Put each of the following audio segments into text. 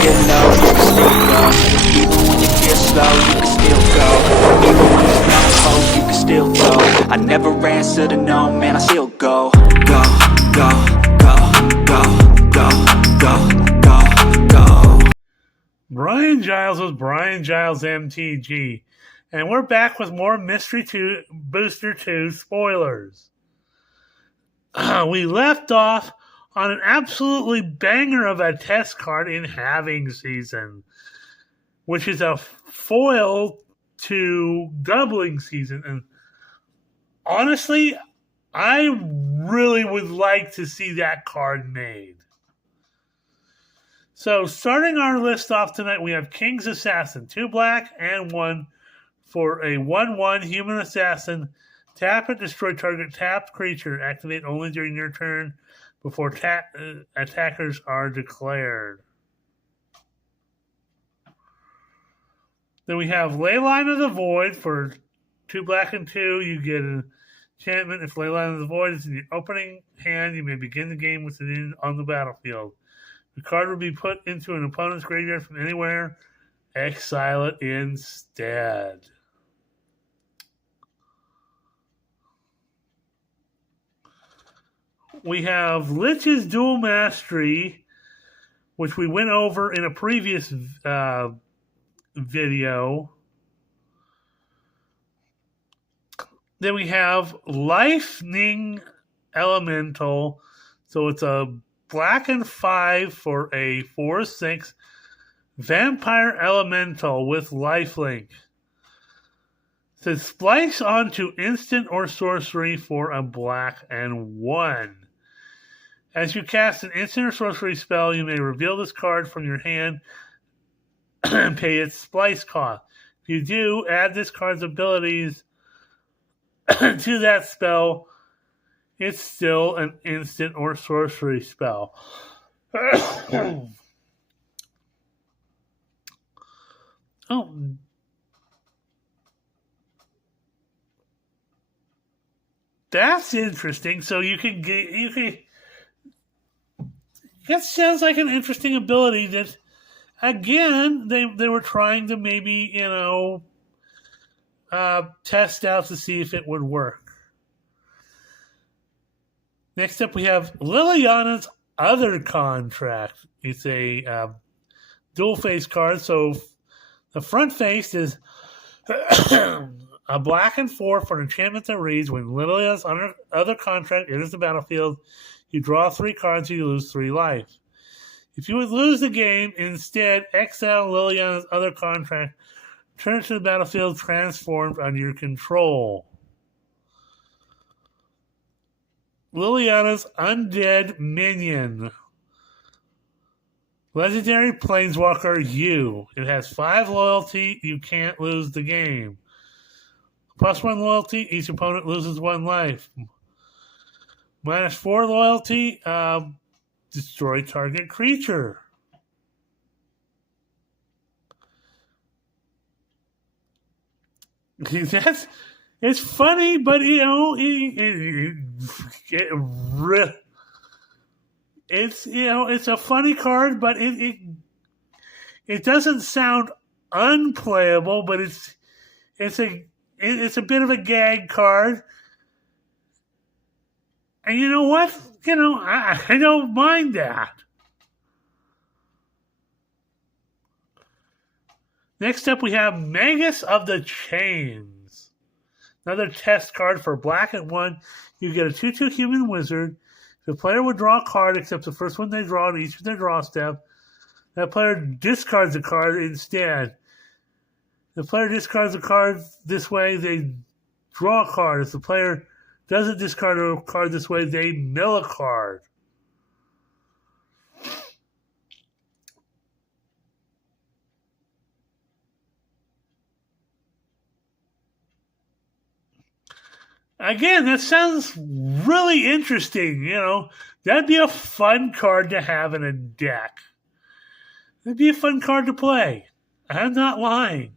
feel low, you can still go. Even when you feel slow, you can still go. Even when there's no hope, you can still go. I never answer to no, man, I still go. Go, go, go, go, go, go, go, go. Brian Giles was Brian Giles MTG. And we're back with more Mystery 2 Booster 2 spoilers. We left off on an absolutely banger of a test card in Halving Season, which is a foil to Doubling Season. And honestly, I really would like to see that card made. So starting our list off tonight, we have King's Assassin, 2 black and 1 for a 1/1 human assassin. Tap and destroy target tapped creature. Activate only during your turn before attackers are declared. Then we have Leyline of the Void for 2 black and 2. You get an enchantment. If Leyline of the Void is in your opening hand, you may begin the game with it on the battlefield. The card will be put into an opponent's graveyard from anywhere. Exile it instead. We have Lich's Dual Mastery, which we went over in a previous video. Then we have Lightning Elemental. So it's a black and 5 for a 4/6 Vampire Elemental with lifelink. It says splice onto instant or sorcery for a black and 1. As you cast an instant or sorcery spell, you may reveal this card from your hand and pay its splice cost. If you do, add this card's abilities to that spell. It's still an instant or sorcery spell. Oh. That's interesting. So that sounds like an interesting ability that, again, they were trying to maybe, test out to see if it would work. Next up, we have Liliana's Other Contract. It's a dual face card. So the front face is a black and 4 for an enchantment that reads, when Liliana's Other Contract enters the battlefield, you draw 3 cards and you lose 3 life. If you would lose the game, instead exile Liliana's Other Contract, turn it to the battlefield transformed under your control. Liliana's Undead Minion. Legendary Planeswalker U. It has 5 loyalty. You can't lose the game. +1 loyalty. Each opponent loses 1 life. -4 loyalty. Destroy target creature. It's funny, but it's a funny card, but it doesn't sound unplayable, but it's a bit of a gag card. And you know what? I don't mind that. Next up, we have Magus of the Chains. Another test card for black and 1. You get a 2/2 human wizard. The player would draw a card except the first one they draw in each of their draw step. That player discards a card instead. The player discards a card this way, they draw a card. If the player doesn't discard a card this way, they mill a card. Again, that sounds really interesting, That'd be a fun card to have in a deck. That'd be a fun card to play. I'm not lying.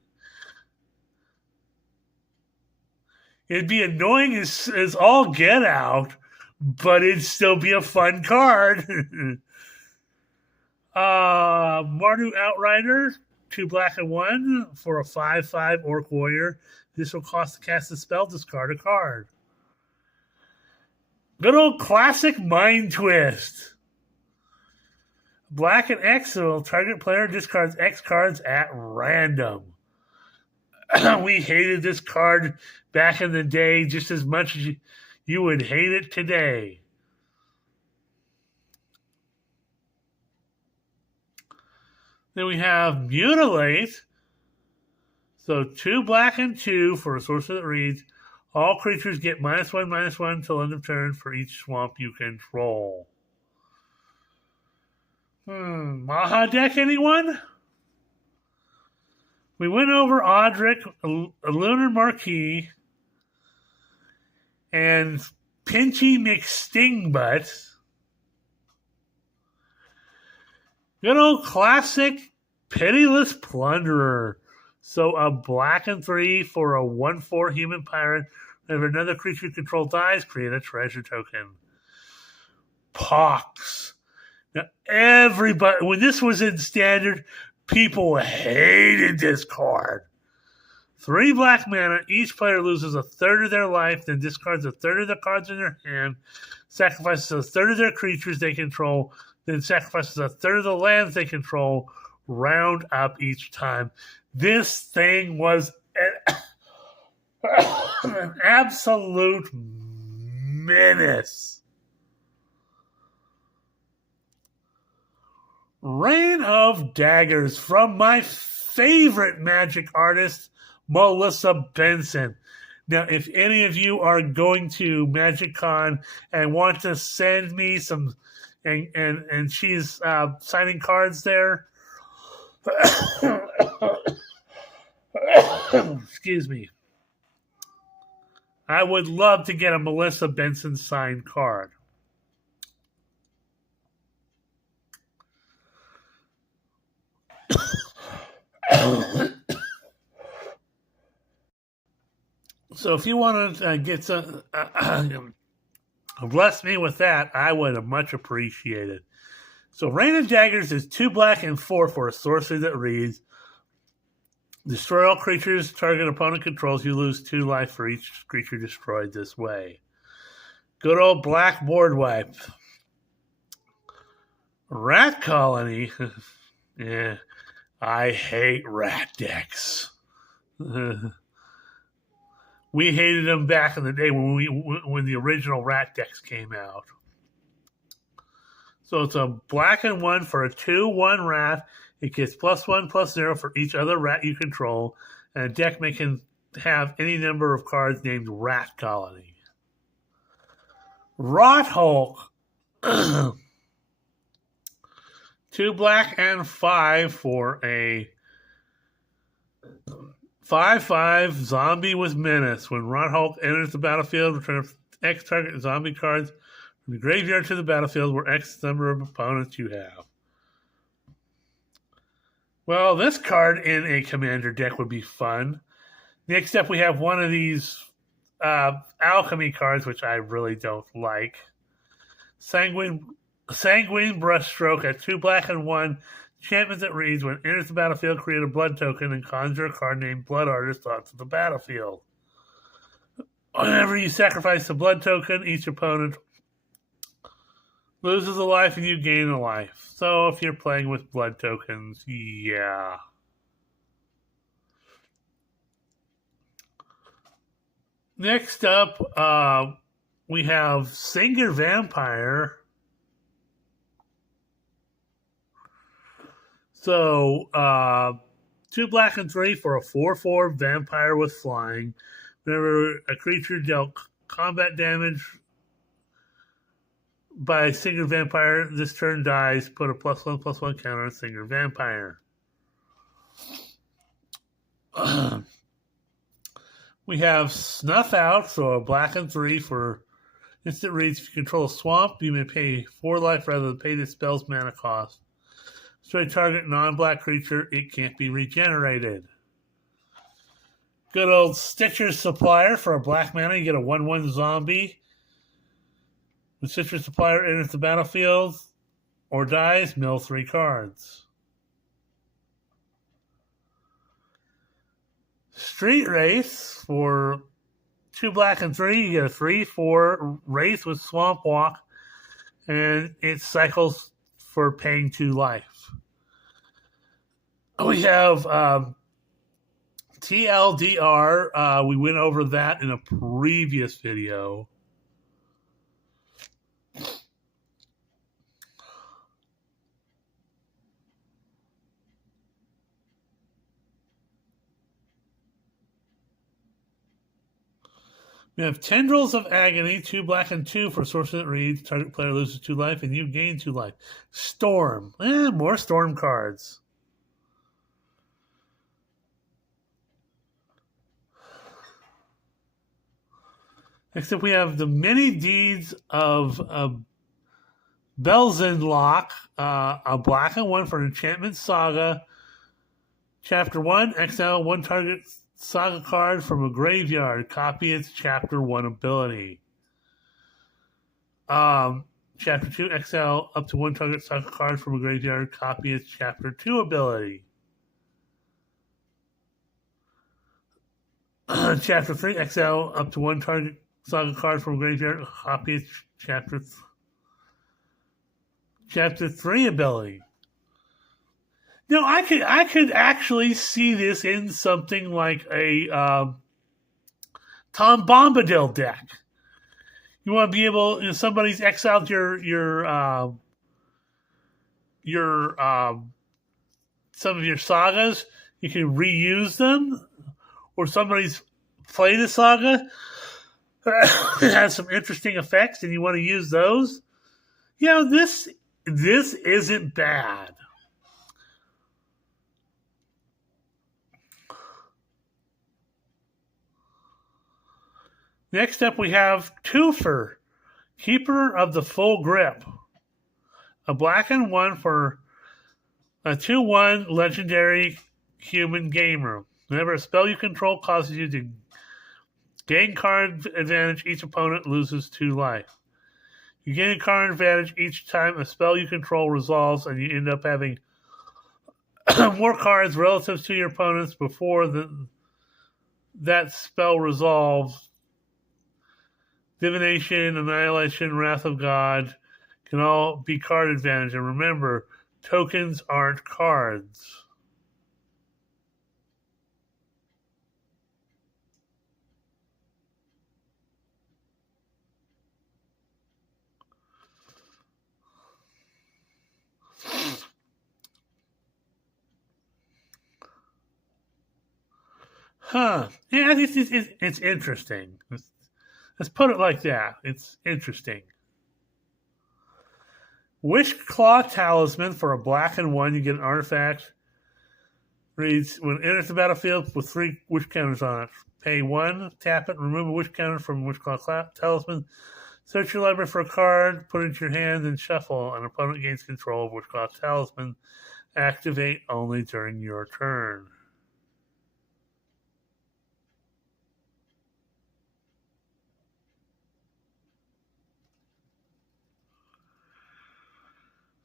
It'd be annoying as all get out, but it'd still be a fun card. Mardu Outrider, 2 black and 1 for a 5/5 Orc Warrior. This will cost to cast a spell, discard a card. Good old classic Mind Twist. Black and X will target player discards X cards at random. We hated this card back in the day just as much as you would hate it today. Then we have Mutilate. So 2 black and 2 for a sorcerer that reads, all creatures get -1/-1 till end of turn for each swamp you control. Maha deck, anyone? We went over Audric, a Lunar Marquis, and Pinchy McStingbutt. Good old classic Pitiless Plunderer. So a black and 3 for a 1/4 human pirate. Whenever another creature you control dies, create a treasure token. Pox. Now everybody, when this was in standard, people hated this card. 3 black mana, each player loses a third of their life, then discards a third of the cards in their hand, sacrifices a third of their creatures they control, then sacrifices a third of the lands they control, round up each time. This thing was an absolute menace. Rain of Daggers from my favorite Magic artist, Melissa Benson. Now, if any of you are going to MagicCon and want to send me some, and she's signing cards there, excuse me, I would love to get a Melissa Benson signed card. So if you want to get some, bless me with that, I would have much appreciated. So Rain of Daggers is 2 black and 4 for a sorcery that reads, destroy all creatures target opponent controls. You lose 2 life for each creature destroyed this way. Good old black board wipe. Rat Colony. Yeah, I hate rat decks. We hated them back in the day when the original rat decks came out. So it's a black and 1 for a 2/1 rat. It gets +1/+0 for each other rat you control, and a deck can have any number of cards named Rat Colony. Rot Hulk. 2 black and 5 for a 5/5 zombie with menace. When Rot Hulk enters the battlefield, return X target zombie cards from the graveyard to the battlefield where X number of opponents you have. Well, this card in a commander deck would be fun. Next up, we have one of these alchemy cards, which I really don't like. Sanguine Brushstroke at 2 black and 1. Enchantment that reads, when it enters the battlefield, create a blood token and conjure a card named Blood Artist onto the battlefield. Whenever you sacrifice the blood token, each opponent loses a life and you gain a life. So if you're playing with blood tokens, yeah. Next up, we have Singer Vampire. So, 2 black and 3 for a 4/4 vampire with flying. Whenever a creature dealt combat damage by Singer Vampire, this turn dies, put a +1/+1 counter on Singer Vampire. We have Snuff Out, so a black and 3 for instant reads. If you control a swamp, you may pay 4 life rather than pay the spell's mana cost. Destroy target non-black creature, it can't be regenerated. Good old Stitcher's Supplier for a black mana, you get a 1/1 zombie. When Stitcher's Supplier enters the battlefield, or dies, mill 3 cards. Street Wraith for 2 black and 3. You get a 3/4 Wraith with Swamp Walk, and it cycles for paying 2 life. We have TLDR. We went over that in a previous video. We have Tendrils of Agony, 2 black and 2 for sources that reads, target player loses 2 life and you gain 2 life. Storm. More Storm cards. Next up, we have the Many Deeds of Belzenlock, a black and 1 for Enchantment Saga. Chapter 1, exile 1 target Saga card from a graveyard. Copy its Chapter 1 ability. Chapter 2, exile up to 1 target Saga card from a graveyard. Copy its Chapter 2 ability. Chapter 3, exile up to 1 target Saga card from a graveyard. Copy its Chapter 3 ability. No, I could actually see this in something like a Tom Bombadil deck. You want to be able, somebody's exiled your some of your sagas, you can reuse them, or somebody's played a saga that has some interesting effects, and you want to use those. This isn't bad. Next up, we have Twofer, Keeper of the Full Grip. A black and 1 for a 2/1 legendary human gamer. Whenever a spell you control causes you to gain card advantage, each opponent loses 2 life. You gain a card advantage each time a spell you control resolves, and you end up having more cards relative to your opponents before that spell resolves. Divination, Annihilation, Wrath of God can all be card advantage. And remember, tokens aren't cards. Yeah, it's interesting. Let's put it like that. It's interesting. Wishclaw Talisman for a black and 1. You get an artifact. Reads, when it enters the battlefield with 3 wish counters on it. Pay 1, tap it, remove a wish counter from Wishclaw Talisman. Search your library for a card, put it into your hand, and shuffle. An opponent gains control of Wishclaw Talisman. Activate only during your turn.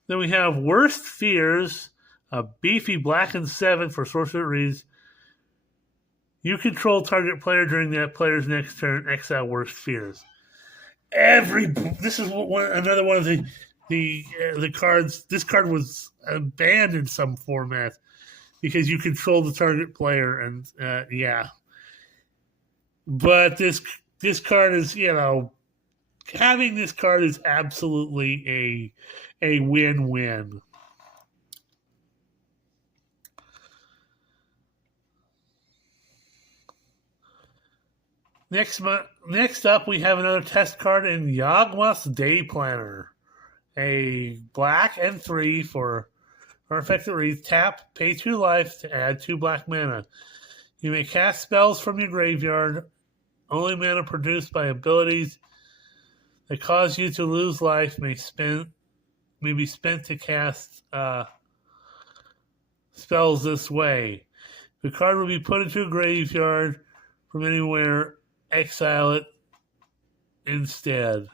Then we have Worst Fears, a beefy black and 7 for sorcerer reads. You control target player during that player's next turn. Exile Worst Fears. This is another one of the cards. This card was banned in some format because you control the target player, and But this card is, having this card is absolutely a win-win. Next up, we have another test card in Yawgmoth's Day Planner. A black and 3 for artifact that reads, tap, pay 2 life to add 2 black mana. You may cast spells from your graveyard. Only mana produced by abilities that cause you to lose life may be spent to cast spells this way. The card will be put into a graveyard from anywhere. Exile it instead.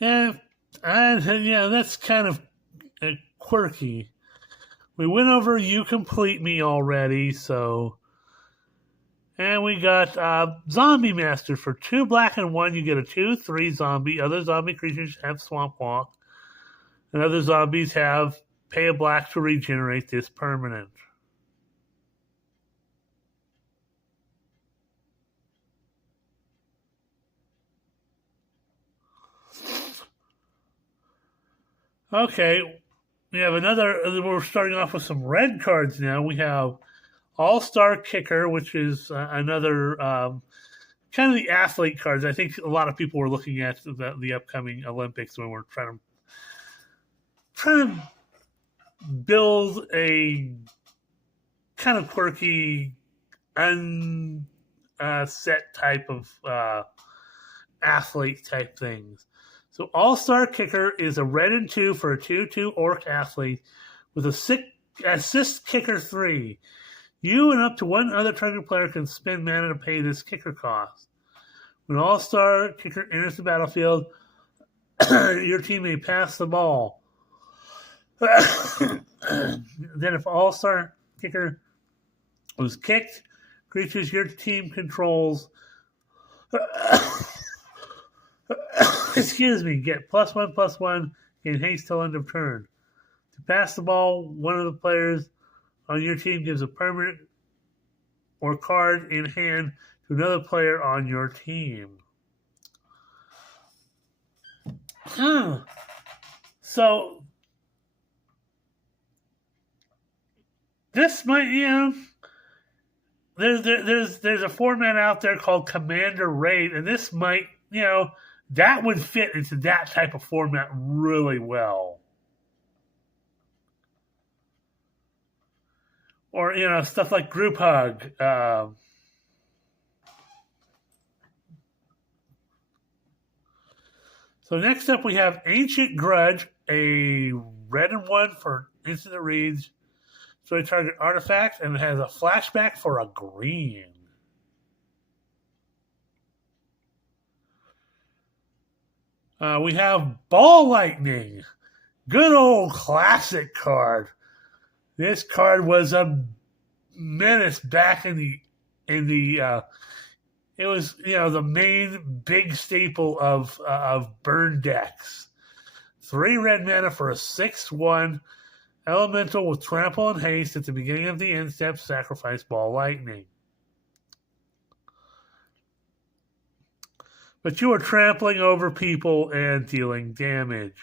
And yeah, that's kind of quirky. We went over You Complete Me already, so. And we got Zombie Master. For 2 black and 1, you get a 2/3 zombie. Other zombie creatures have Swamp Walk. And other zombies have pay a black to regenerate this permanent. Okay, we have another. We're starting off with some red cards now. We have All-Star Kicker, which is another kind of the athlete cards. I think a lot of people were looking at the upcoming Olympics when we're trying to build a kind of quirky, unset type of athlete type things. So All-Star Kicker is a red and 2 for a 2/2 orc athlete with a assist kicker 3. You and up to one other target player can spend mana to pay this kicker cost. When All-Star Kicker enters the battlefield, your team may pass the ball. Then if All-Star Kicker was kicked, creatures your team controls get +1/+1, gain haste till end of turn. To pass the ball, one of the players on your team gives a permanent or card in hand to another player on your team. So this might, there's a format out there called Commander Raid, and this might, that would fit into that type of format really well. Or, stuff like Group Hug. So next up we have Ancient Grudge, a red and 1 for instant that reads. So a target artifact, and it has a flashback for a green. We have Ball Lightning. Good old classic card. This card was a menace back in the it was the main big staple of burn decks. 3 red mana for a 6/1 elemental with trample and haste. At the beginning of the end step, sacrifice Ball Lightning. But you are trampling over people and dealing damage.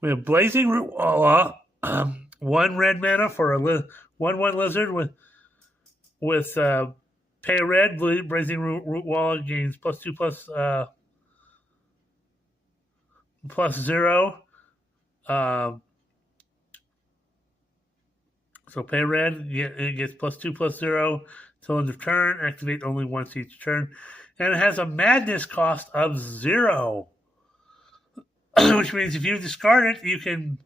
We have Blazing Root Walla, 1 red mana for a 1/1 lizard with pay a red. Blazing Root Walla gains +2 +0. So pay red, it gets +2 +0 till end of turn. Activate only once each turn, and it has a madness cost of 0. Which means if you discard it, you can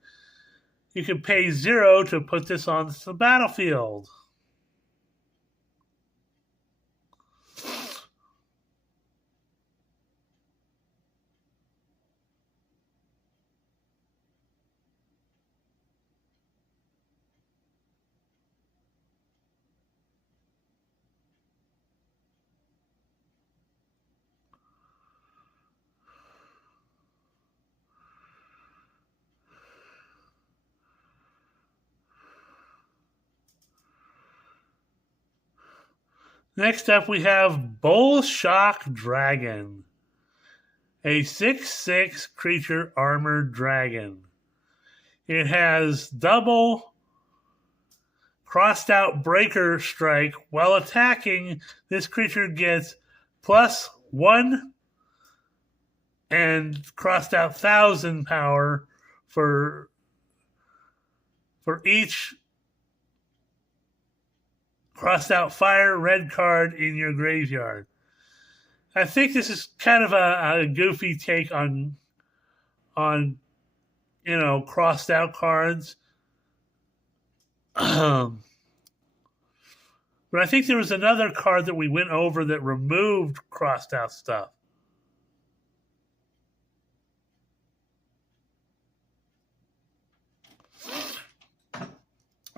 pay 0 to put this on the battlefield. Next up, we have Bullshock Dragon, a 6/6 creature armored dragon. It has double crossed out breaker strike. While attacking, this creature gets +1 and crossed out 1,000 power for each crossed out fire red card in your graveyard. I think this is kind of a goofy take on crossed out cards. But But I think there was another card that we went over that removed crossed out stuff.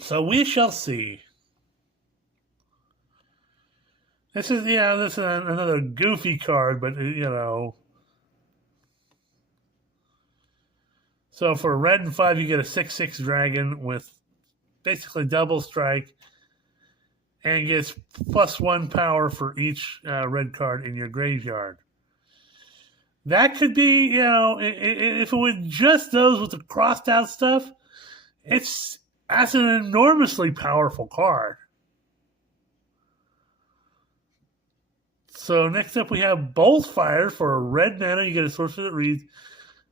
So we shall see. This is another goofy card, but So for red and 5, you get a 6/6 dragon with basically double strike, and gets +1 power for each red card in your graveyard. That could be, if it was just those with the crossed out stuff, that's an enormously powerful card. So next up we have Bolt Fire. For a red mana, you get a sorcery that reads,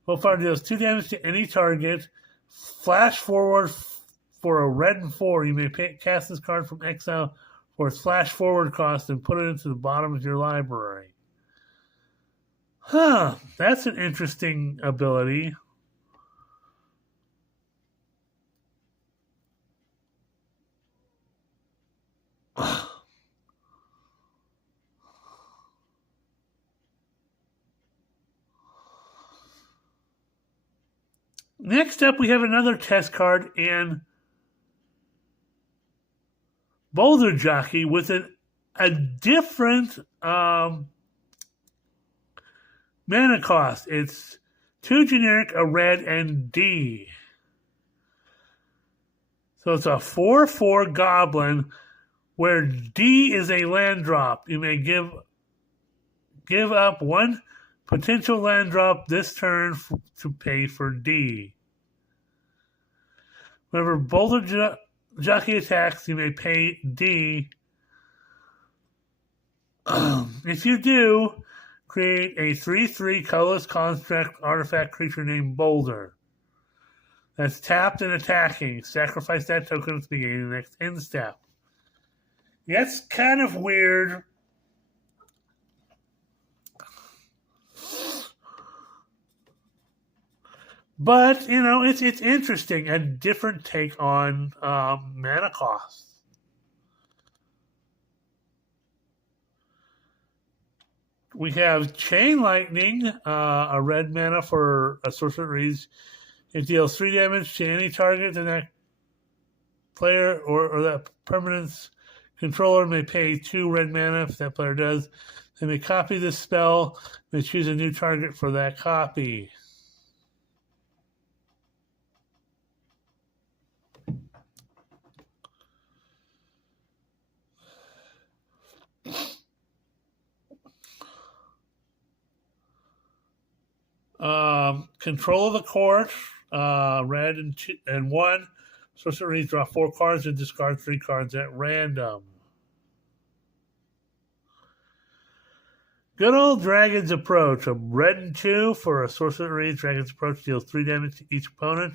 Bolt Fire deals 2 damage to any target. Flash forward for a red and 4. You may cast this card from exile for its flash forward cost and put it into the bottom of your library. That's an interesting ability. Next up, we have another test card in Boulder Jockey with a different mana cost. It's 2 generic, a red, and D. So it's a 4/4 goblin where D is a land drop. You may give up 1 potential land drop this turn to pay for D. Whenever Boulder Jockey attacks, you may pay D. If you do, create a 3/3 colorless construct artifact creature named Boulder. That's tapped and attacking. Sacrifice that token at the beginning of the next end step. That's kind of weird. But, it's interesting. A different take on mana costs. We have Chain Lightning, a red mana for a sorcerer that reads, it deals 3 damage to any target, then that player or that permanent's controller may pay 2 red mana if that player does. They may copy this spell, and choose a new target for that copy. Control of the Court, red and 1. Sorcerer reads, draw 4 cards and discard 3 cards at random. Good Old Dragon's Approach, a red and 2 for a sorcerer reads, Dragon's Approach deals 3 damage to each opponent.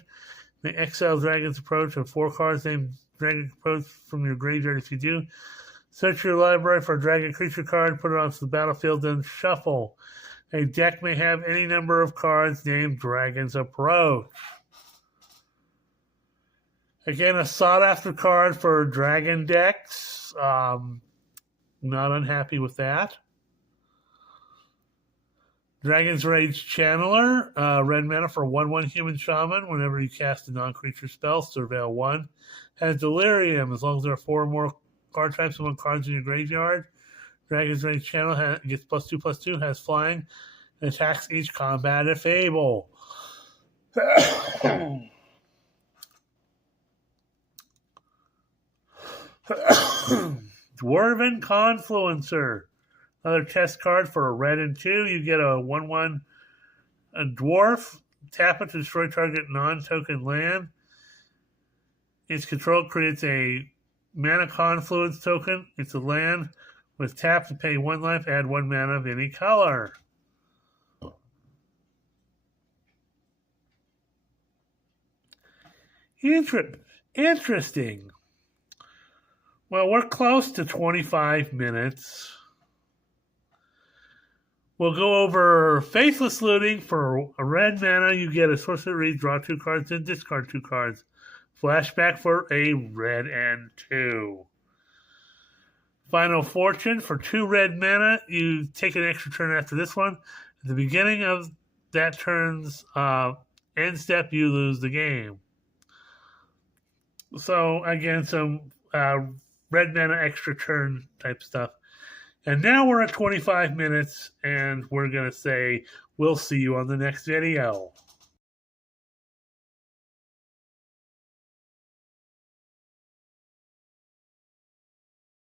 May exile Dragon's Approach and 4 cards named Dragon's Approach from your graveyard. If you do, search your library for a dragon creature card, put it onto the battlefield, then shuffle. A deck may have any number of cards named Dragon's Approach. Again, a sought-after card for dragon decks. Not unhappy with that. Dragon's Rage Channeler, red mana for 1/1 human shaman. Whenever you cast a non-creature spell, Surveil 1. Has Delirium, as long as there are 4 or more card types among cards in your graveyard. Dragon's Rage Channel gets +2/+2, has flying, and attacks each combat at Fable. Dwarven Confluencer. Another test card for a red and 2. You get a 1/1 a dwarf. Tap it to destroy target non-token land. Its control creates a mana confluence token. It's a land with tap to pay 1 life, add 1 mana of any color. Interesting. Well, we're close to 25 minutes. We'll go over Faithless Looting. For a red mana, you get a sorcerer read, draw 2 cards, and discard 2 cards. Flashback for a red and 2. Final Fortune for 2 red mana. You take an extra turn after this one. At the beginning of that turn's end step, you lose the game. So, again, some red mana extra turn type stuff. And now we're at 25 minutes, and we're going to say we'll see you on the next video.